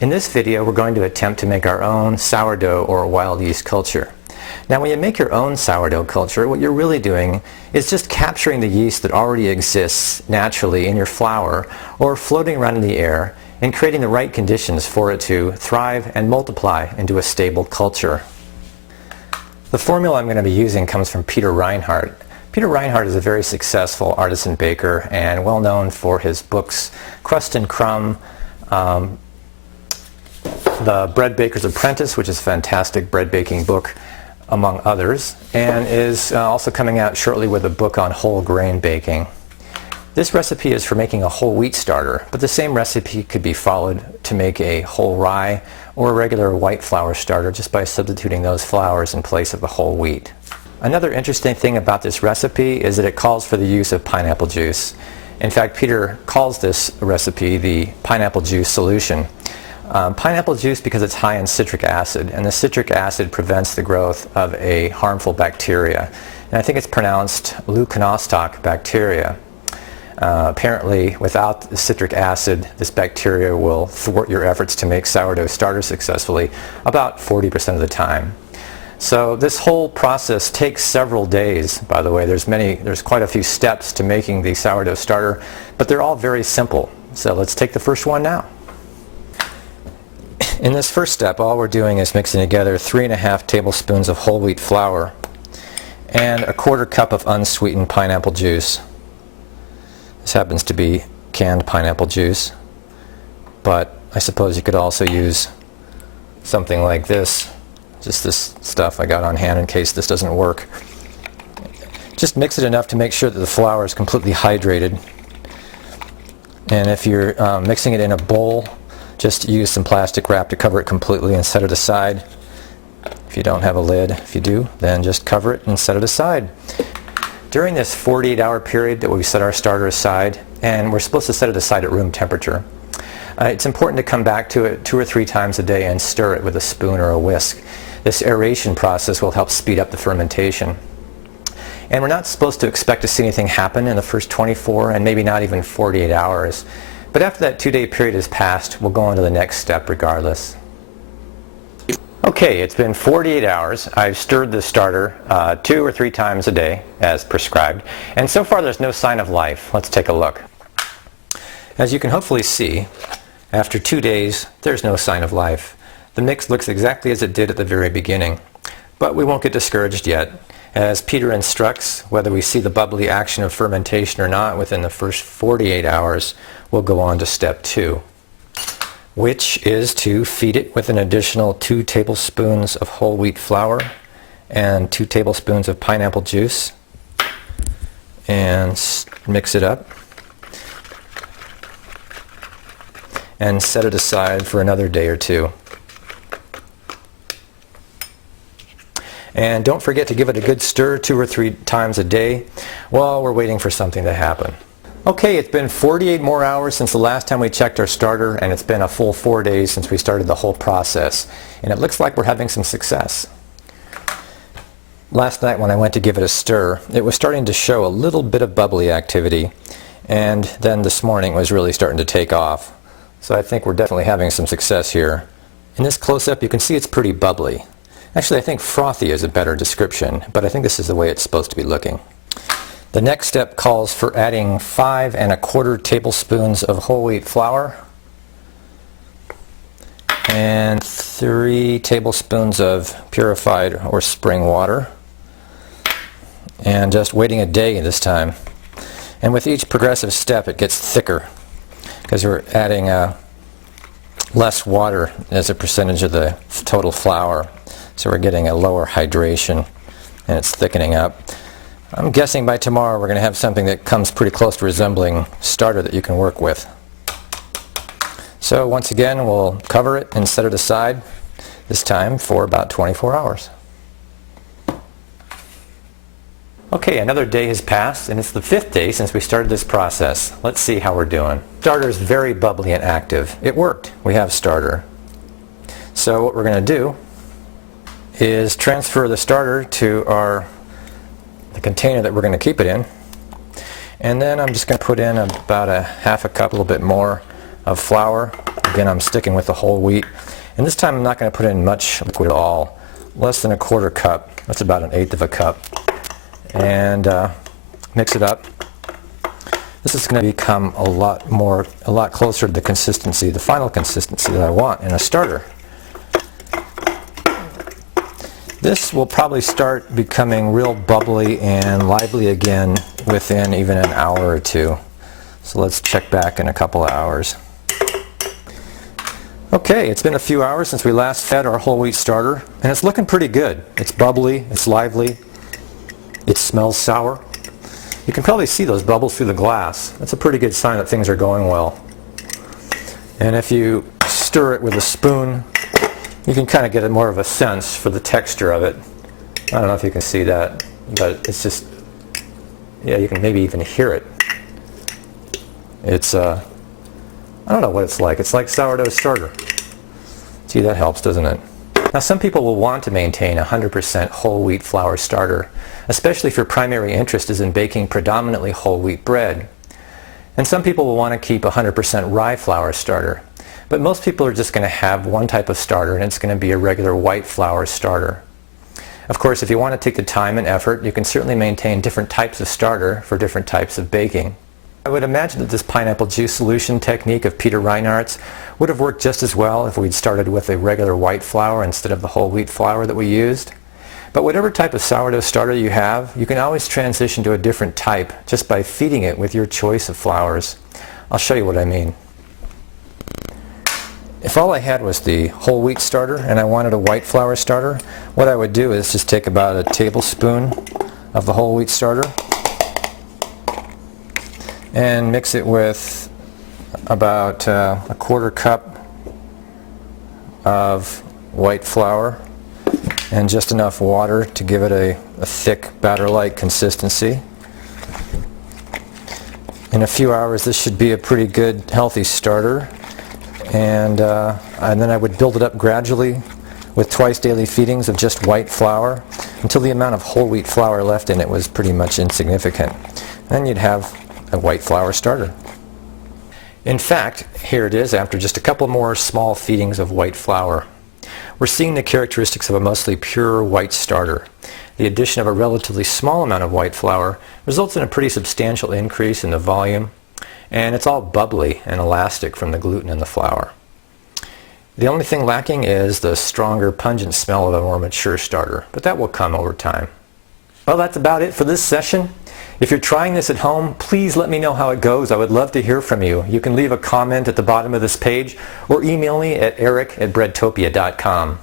In this video, we're going to attempt to make our own sourdough or wild yeast culture. Now, when you make your own sourdough culture, what you're really doing is just capturing the yeast that already exists naturally in your flour or floating around in the air and creating the right conditions for it to thrive and multiply into a stable culture. The formula I'm going to be using comes from Peter Reinhardt. Peter Reinhardt is a very successful artisan baker and well known for his books Crust and Crumb, The Bread Baker's Apprentice, which is a fantastic bread baking book, among others, and is also coming out shortly with a book on whole grain baking. This recipe is for making a whole wheat starter, but the same recipe could be followed to make a whole rye or a regular white flour starter just by substituting those flours in place of the whole wheat. Another interesting thing about this recipe is that it calls for the use of pineapple juice. In fact, Peter calls this recipe the pineapple juice solution. Pineapple juice because it's high in citric acid, and the citric acid prevents the growth of a harmful bacteria. And I think it's pronounced leuconostoc bacteria. Apparently, without the citric acid, this bacteria will thwart your efforts to make sourdough starters successfully about 40% of the time. So this whole process takes several days, by the way. There's quite a few steps to making the sourdough starter, but they're all very simple. So let's take the first one now. In this first step, all we're doing is mixing together 3½ tablespoons of whole wheat flour and a 1/4 cup of unsweetened pineapple juice. This happens to be canned pineapple juice, but I suppose you could also use something like this, just this stuff I got on hand in case this doesn't work. Just mix it enough to make sure that the flour is completely hydrated. And if you're mixing it in a bowl, just use some plastic wrap to cover it completely and set it aside. If you don't have a lid, if you do, then just cover it and set it aside. During this 48-hour period that we set our starter aside, and we're supposed to set it aside at room temperature, it's important to come back to it 2 or 3 times a day and stir it with a spoon or a whisk. This aeration process will help speed up the fermentation. And we're not supposed to expect to see anything happen in the first 24 and maybe not even 48 hours. But after that 2-day period has passed, we'll go on to the next step regardless. Okay, it's been 48 hours. I've stirred the starter 2 or 3 times a day as prescribed, and so far there's no sign of life. Let's take a look. As you can hopefully see, after 2 days there's no sign of life. The mix looks exactly as it did at the very beginning, but we won't get discouraged yet. As Peter instructs, whether we see the bubbly action of fermentation or not within the first 48 hours, we'll go on to step 2, which is to feed it with an additional 2 tablespoons of whole wheat flour and 2 tablespoons of pineapple juice, and mix it up and set it aside for another day or 2. And don't forget to give it a good stir 2 or 3 times a day while we're waiting for something to happen. Okay, it's been 48 more hours since the last time we checked our starter, and it's been a full 4 days since we started the whole process. And it looks like we're having some success. Last night when I went to give it a stir, it was starting to show a little bit of bubbly activity, and then this morning it was really starting to take off. So I think we're definitely having some success here. In this close-up you can see it's pretty bubbly. Actually, I think frothy is a better description, but I think this is the way it's supposed to be looking. The next step calls for adding 5 1/4 tablespoons of whole wheat flour and 3 tablespoons of purified or spring water, and just waiting a day this time. And with each progressive step it gets thicker because we're adding less water as a percentage of the total flour. So we're getting a lower hydration and it's thickening up. I'm guessing by tomorrow we're going to have something that comes pretty close to resembling starter that you can work with. So once again we'll cover it and set it aside, this time for about 24 hours. Okay, another day has passed and it's the 5th day since we started this process. Let's see how we're doing. Starter is very bubbly and active. It worked. We have starter. So what we're going to do is transfer the starter to the container that we're going to keep it in, and then I'm just going to put in about a 1/2 cup, a little bit more of flour, Again, I'm sticking with the whole wheat. And this time I'm not going to put in much liquid at all. Less than a quarter cup. That's about 1/8 of a cup. And mix it up. This is going to become a lot closer to the consistency, the final consistency that I want in a starter. This will probably start becoming real bubbly and lively again within even an hour or two. So let's check back in a couple of hours. Okay, it's been a few hours since we last fed our whole wheat starter, and it's looking pretty good. It's bubbly, it's lively, it smells sour. You can probably see those bubbles through the glass. That's a pretty good sign that things are going well. And if you stir it with a spoon, you can kind of get more of a sense for the texture of it. I don't know if you can see that, but it's just, yeah, you can maybe even hear it. It's, I don't know what it's like. It's like sourdough starter. Gee, that helps, doesn't it? Now, some people will want to maintain a 100% whole wheat flour starter, especially if your primary interest is in baking predominantly whole wheat bread. And some people will want to keep a 100% rye flour starter. But most people are just going to have one type of starter, and it's going to be a regular white flour starter. Of course, if you want to take the time and effort, you can certainly maintain different types of starter for different types of baking. I would imagine that this pineapple juice solution technique of Peter Reinhardt's would have worked just as well if we'd started with a regular white flour instead of the whole wheat flour that we used. But whatever type of sourdough starter you have, you can always transition to a different type just by feeding it with your choice of flours. I'll show you what I mean. If all I had was the whole wheat starter and I wanted a white flour starter, what I would do is just take about a tablespoon of the whole wheat starter and mix it with about a quarter cup of white flour and just enough water to give it a thick batter-like consistency. In a few hours this should be a pretty good healthy starter, and then I would build it up gradually with twice daily feedings of just white flour until the amount of whole wheat flour left in it was pretty much insignificant. Then you'd have a white flour starter. In fact, here it is after just a couple more small feedings of white flour. We're seeing the characteristics of a mostly pure white starter. The addition of a relatively small amount of white flour results in a pretty substantial increase in the volume, and it's all bubbly and elastic from the gluten in the flour. The only thing lacking is the stronger, pungent smell of a more mature starter, but that will come over time. Well, that's about it for this session. If you're trying this at home, please let me know how it goes. I would love to hear from you. You can leave a comment at the bottom of this page or email me at eric@breadtopia.com.